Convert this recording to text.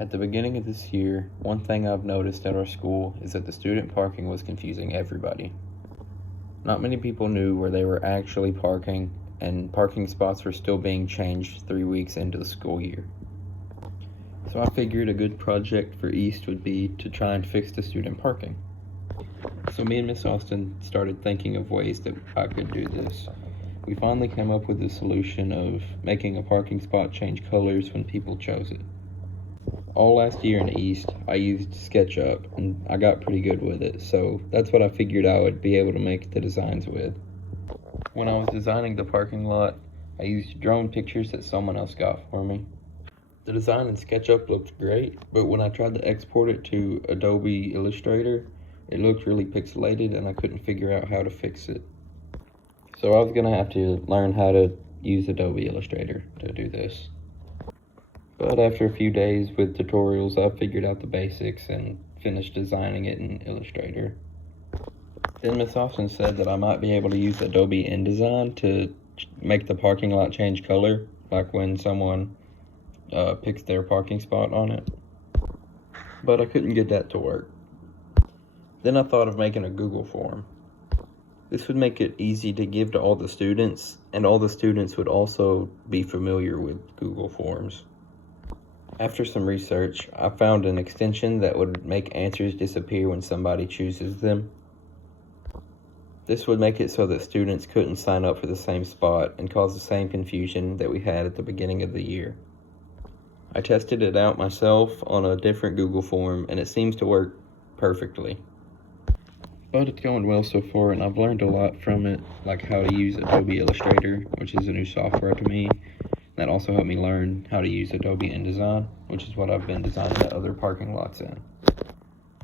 At the beginning of this year, one thing I've noticed at our school is that the student parking was confusing everybody. Not many people knew where they were actually parking, and parking spots were still being changed 3 weeks into the school year. So I figured a good project for East would be to try and fix the student parking. So me and Miss Austin started thinking of ways that I could do this. We finally came up with the solution of making a parking spot change colors when people chose it. All last year in East, I used Sketchup, and I got pretty good with it, so that's what I figured I would be able to make the designs with. When I was designing the parking lot, I used drone pictures that someone else got for me. The design in Sketchup looked great, but when I tried to export it to Adobe Illustrator, it looked really pixelated and I couldn't figure out how to fix it. So I was gonna have to learn how to use Adobe Illustrator to do this. But after a few days with tutorials, I figured out the basics and finished designing it in Illustrator. Then Miss Austin said that I might be able to use Adobe InDesign to make the parking lot change color, like when someone picks their parking spot on it. But I couldn't get that to work. Then I thought of making a Google form. This would make it easy to give to all the students, and all the students would also be familiar with Google Forms. After some research, I found an extension that would make answers disappear when somebody chooses them. This would make it so that students couldn't sign up for the same spot and cause the same confusion that we had at the beginning of the year. I tested it out myself on a different Google form, and it seems to work perfectly. But it's going well so far, and I've learned a lot from it, like how to use Adobe Illustrator, which is a new software to me. That also helped me learn how to use Adobe InDesign, which is what I've been designing the other parking lots in.